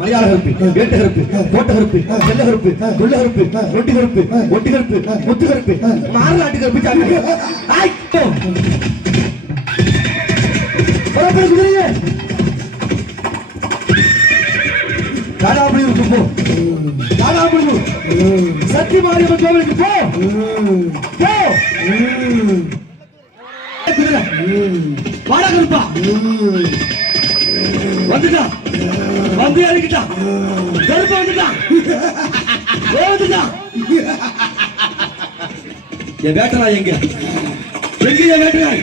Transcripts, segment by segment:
மலையாள கருப்பு வேட்ட கருப்பு கோட்ட கருப்பு வெள்ள கருப்பு கொள்ள கருப்பு ரொட்டி கருப்பு ஒட்டி கருப்பு முத்து கருப்பு மாறுநாட்டு கருப்பு சாமி போ. புறப்படு சக்தி மாரியம்மன் கோவிலுக்கு போ. போ. குதிரை. வந்துட்டான் வந்து இறங்கிட்டான் கருப்பா வந்துட்டான் வந்துட்டான் என் வேட்டனாய் எங்க? எங்க என் வேட்டனாய்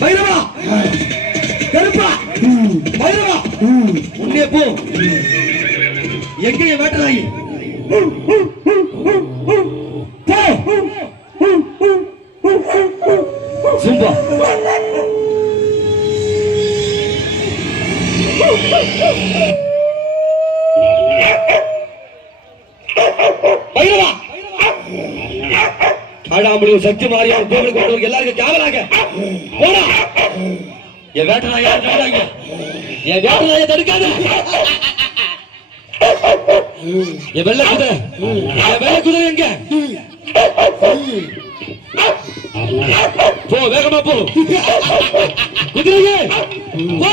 பைரவா. கருப்பா. பைரவா. உன்னே போ. எங்க என் வேட்டராயி போ. சும்பா. பைரவா! ஆடாமலியும் சக்தி மாரியார் கோவிலுக்கு வந்தவங்க எல்லாருக்கும் கேவலாங்க போடா! என் வேட்டனாய தடுக்காங்க என் வேட்டனாய தடுக்காத. என் வெள்ள குதிரை. என் வெள்ள குதிரை எங்க? போ வேகமா போ. குதிரையே போ.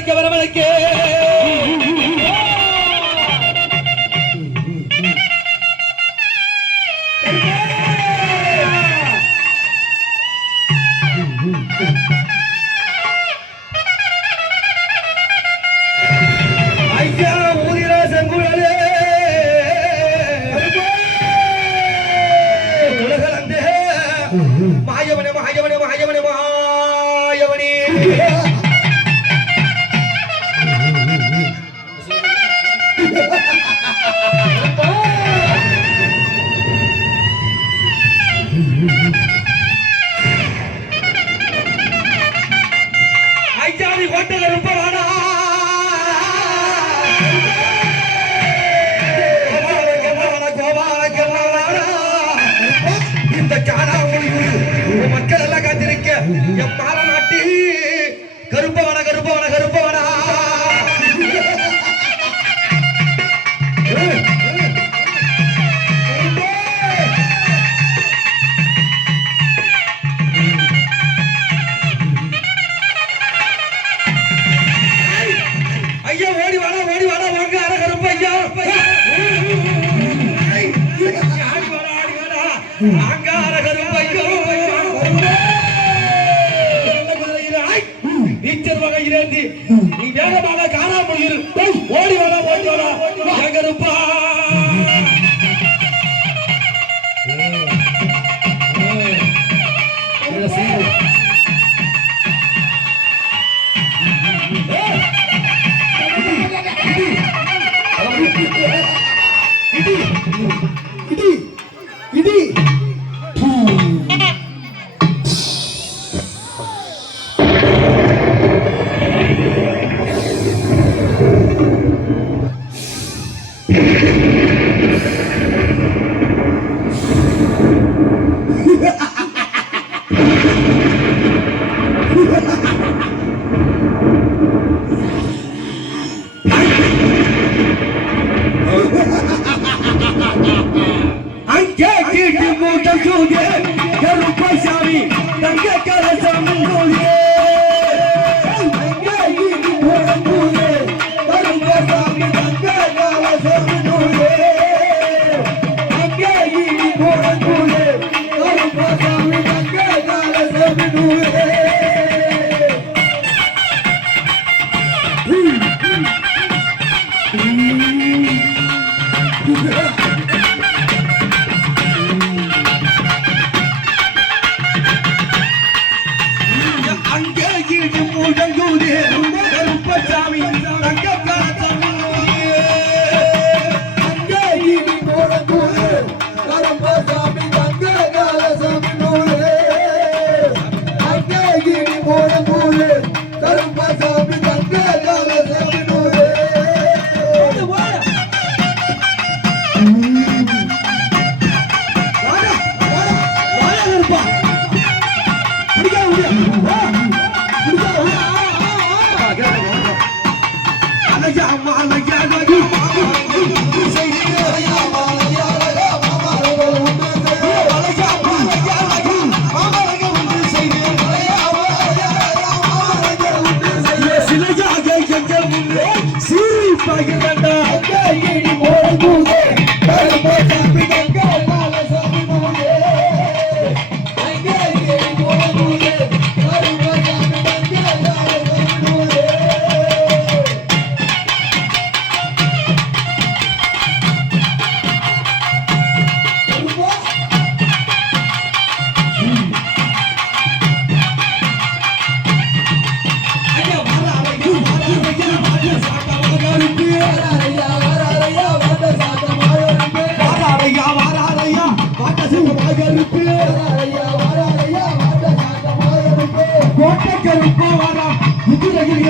வரவழைக்க வரவழைக்க Yeah.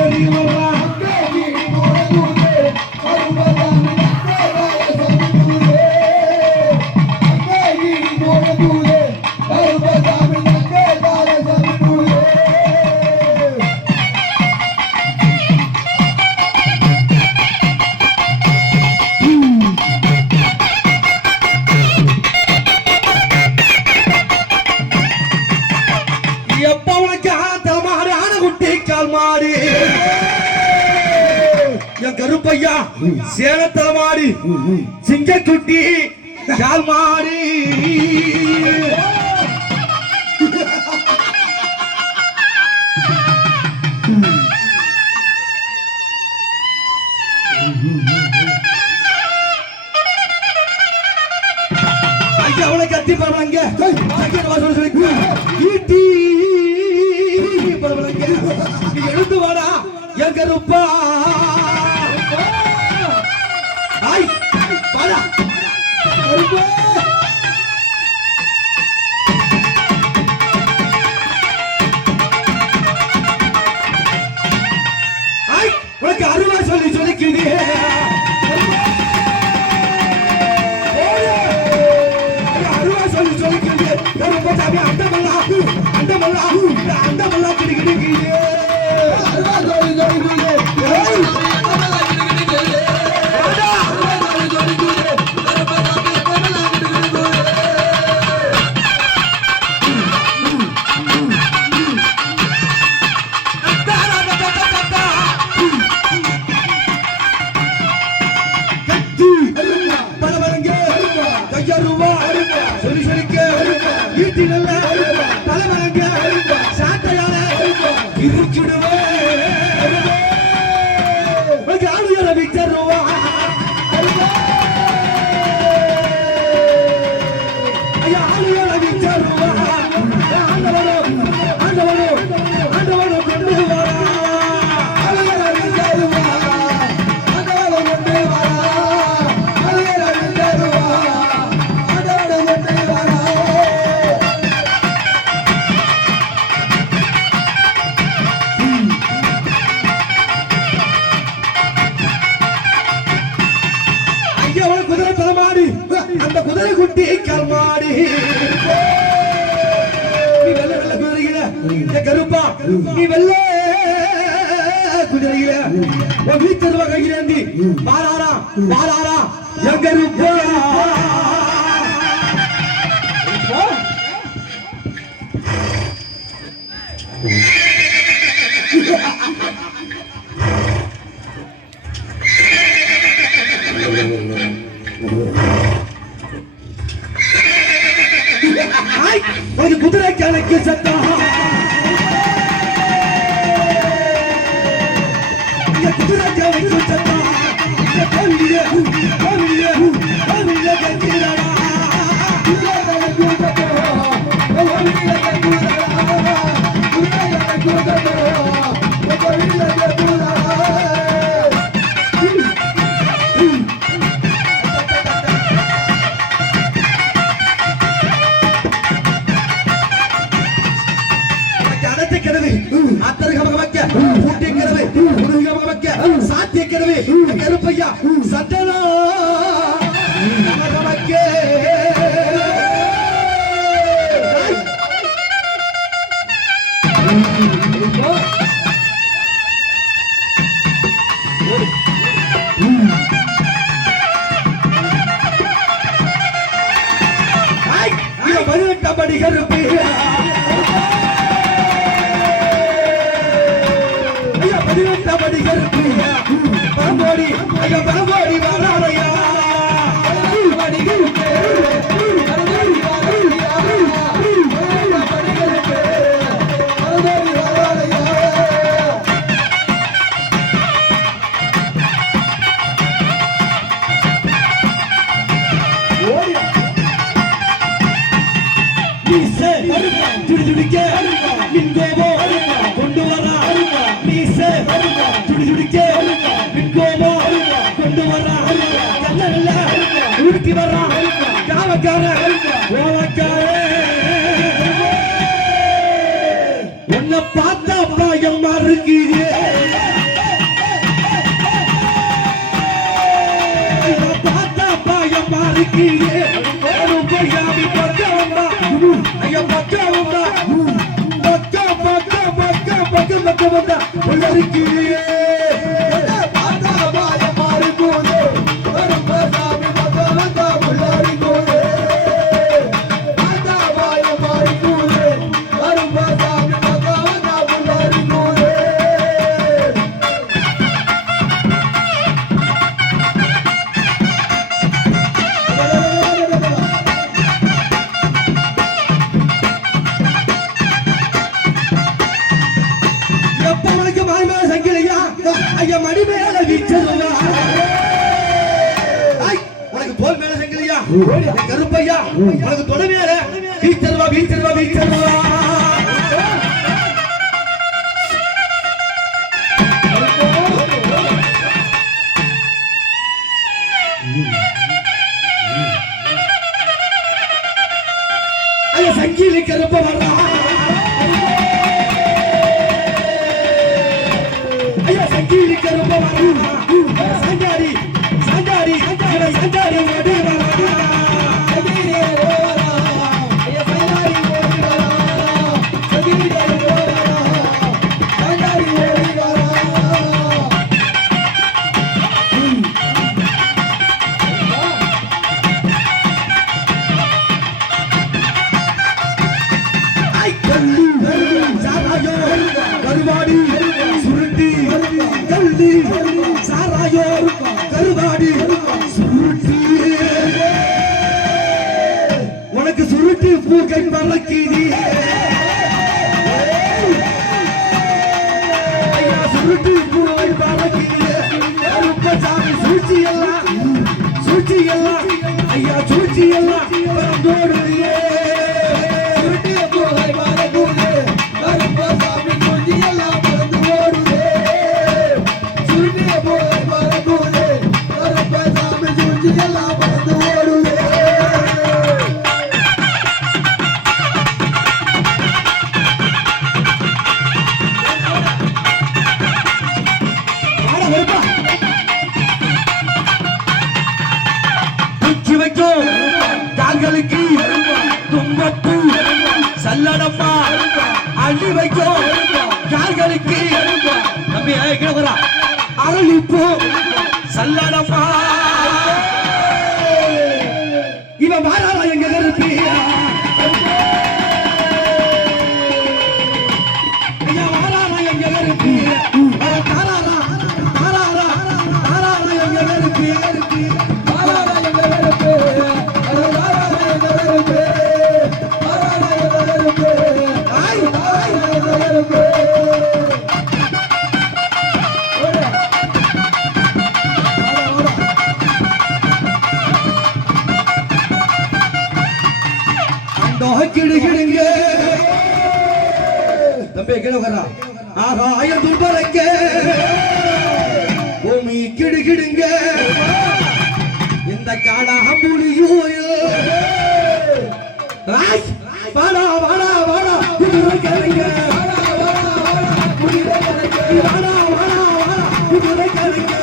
Danilo Barra. தலமாடி சிங்க சுட்டி கால் மாறி அவளை கத்தி பரவாங்க ஈட்டி பரவாங்க எழுந்து வாடா. எங்க ரூபா யாராரா? எங்க இருப்பா ஒரு குதிரை கணக்கு சத்தம் Música இருக்குது உன்னை பார்த்தா பயமா இருக்குது பொய்யாமி கருப்பையா? உனக்கு தொட மேல. வீச்சருவா வீச்சருவா வீச்சருவா. ஐயா சங்கிலி கருப்ப வர்றா. ஐயா சங்கிலி கருப்ப வர்றா. சுருட்டி பூக்கை பறக்குது ஐயா சுருட்டு பூவை பறக்குது கருப்பசாமி சூழ்ச்சி எல்லாம் சூழ்ச்சி எல்லாம் ஐயா சூழ்ச்சி எல்லாம் பறந்தோடுறியே எல்லாம் பறந்து ஓடுவே இவன் வாராரா தம்பி கீழே வரா ஆகாய துர்பலைக்க. பூமி கிடுகிடுங்க இந்த காடா புலியூரில். ஆய், வாடா வாடா வாடா. குதிரை கலைங்க வாடா வாடா வாடா. குதிரை கலைங்க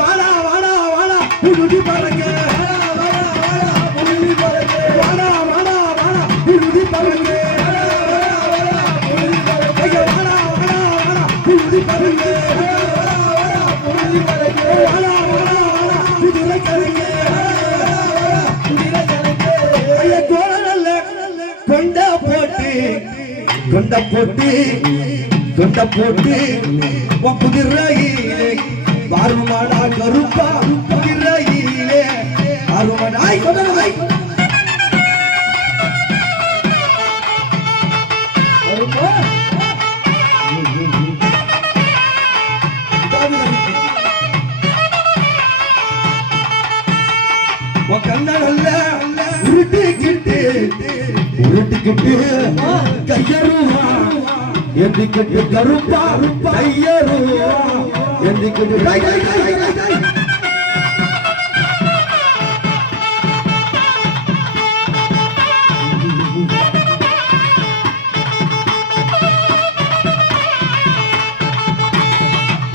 வாடா வாடா வாடா புழுதி கொண்ட போட்டு கொண்ட போட்டு. துண்ட போட்டு உன் குதிரையிலே வருமானா கருப்பா.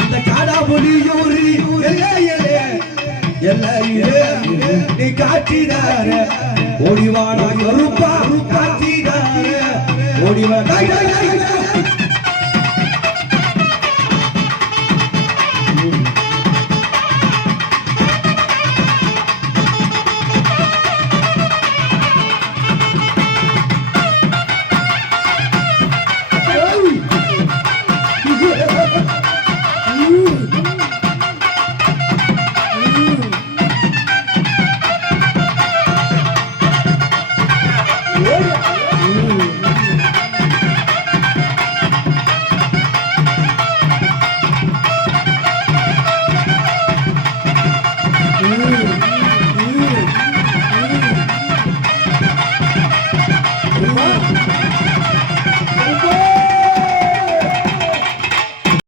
இந்த காடாமொழியூரி எல்லையிலே எல்லையிலே நீ காட்டினார. ஓடிவானா எருப்பா காட்டினார. ஓடிவா